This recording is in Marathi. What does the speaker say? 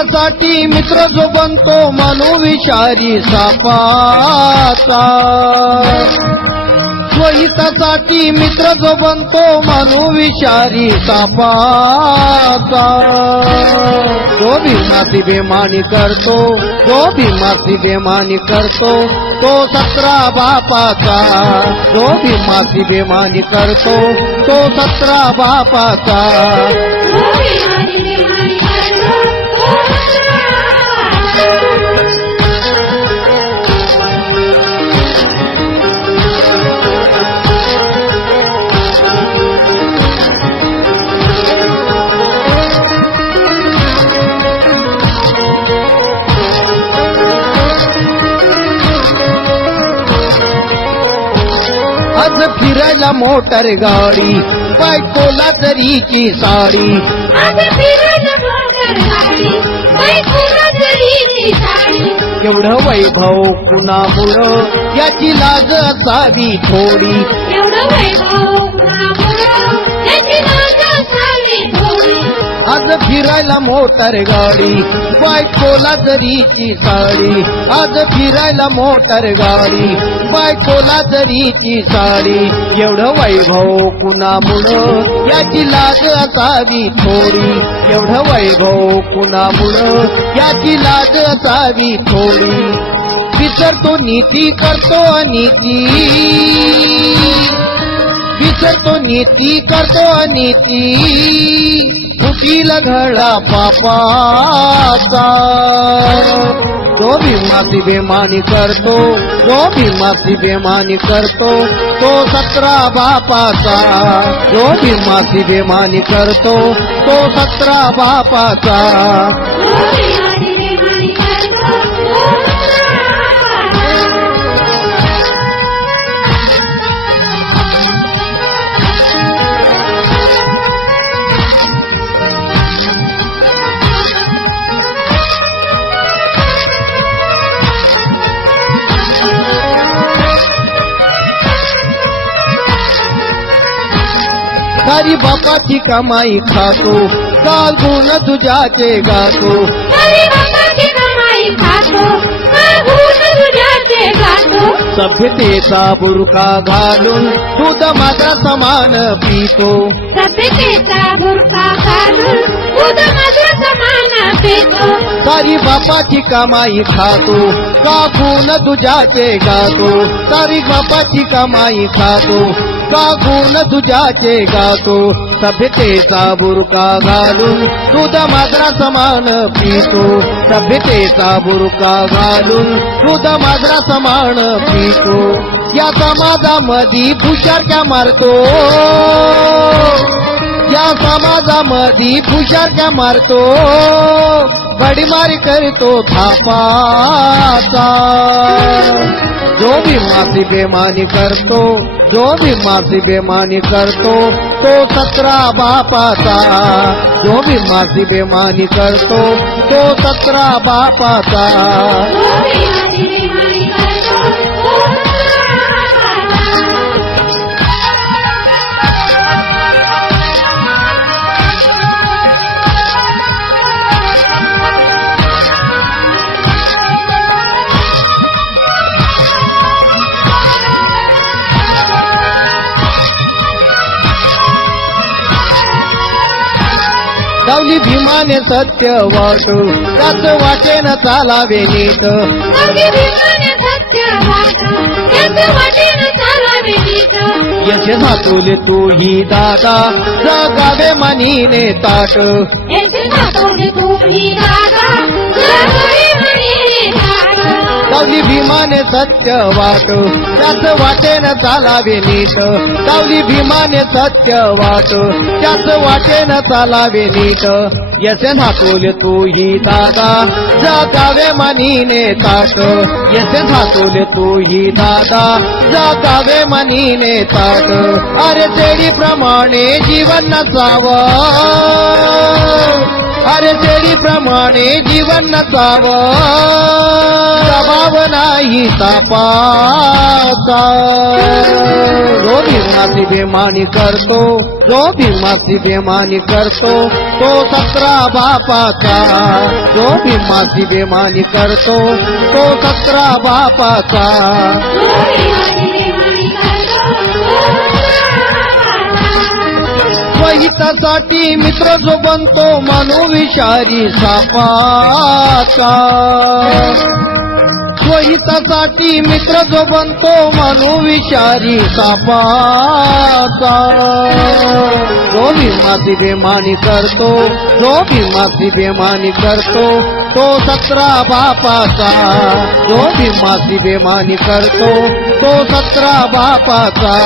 हितासाठी मित्र जो बनतो मनोविषारी सापाचा स्वहितासाठी मित्र जो बनतो मनोविषारी सापाचा जो भीमाची बेमानी करतो जो भीमाची बेमानी करतो तो 17 बापाचा जो भीमाची बेमानी करतो तो 17 बापाचा आज फिरायला मोटर गाडी बायकोला जरीची साडी आज फिरायला मोटर गाडी बायकोला जरीची साडी एवढं वैभव कुणामुळं याची लाज असावी थोडी एवढं वैभव कुणामुळं याची लाज असावी थोडी आज फिरायला मोटर गाडी बायकोला जरीची साडी आज फिरायला मोटर गाडी बायकोला जरीची साडी एवढं वैभव कुणामुळं याची लाज असावी थोडी एवढं वैभव कुणामुळं याची लाज असावी थोडी विसरतो नीती करतो अनीती विसरतो नीती करतो अनीती फुटील घडा पापाचा जो भीमाची बेमानी करतो जो भीमाची बेमानी करतो तो 17 बापाचा जो भीमाची बेमानी करतो तो 17 बापाचा सारी बापाची कमाई खातो काल गुण तुझ्याचे गातो सारी बापाची कमाई खातो काल गुण तुझ्याचे गातो सभ्यतेचा बुरका घालून दूध माझा समान पितो सभ्यतेचा बुरखा घालून दूध माझा समान पितो सारी बापाची कमाई खातो का गुण तुझ्याचे गातो सारी बापाची कमाई खातो का गुण तुझ्याचे गातो सभ्यतेचा बुरका घालून दूध माझा समान पितो सभ्यतेचा बुरका घालून दूध माझा समान पितो या समाजामध्ये फुशारक्या मारतो या समाजामध्ये फुशारक्या मारतो बडीमारी करतो थापाचा जो भीमाची बेमानी करतो जो भीमाची बेमानी करतो तो 17 बापाचा जो भीमाची बेमानी करतो तो 17 बापाचा सावली भीमाने सत्य वाट त्याच वाटेनं चालावे नीट सावली भीमाने सत्य वाट त्याच वाटेनं चालावे नीट यश सातोले तू ही दादा जगावे मानीने ताट यश सातोले तू ही दादा जगावे मानीने ताट सावली भीमाने सत्य वाट त्याच वाटेनं चालावे नीट सावली भीमाने सत्य वाट त्याच वाटेनं चालावे नीट यश हातोले तू ही दादा जगावे मानीने ताट यश हातोले तू ही दादा जगावे मानीने ताट अरे शेळीप्रमाणे जीवन नसावं अरे शेळीप्रमाणे जीवन नसावं स्वभाव नाही तापाचा जो भीमाची बेमानी करतो जो भीमाची बेमानी करतो तो 17 बापाचा. जो भीमाची बेमानी करतो तो 17 बापाचा. स्वहितासाठी मित्र जो बनतो मनोविषारी सापाचा. स्वहितासाठी मित्र जो बनतो मनोविषारी सापाचा. जो भीमाची बेमानी करतो, जो भीमाची बेमानी करतो तो 17 बापाचा. जो भीमाची बेमानी करतो तो 17 बापाचा.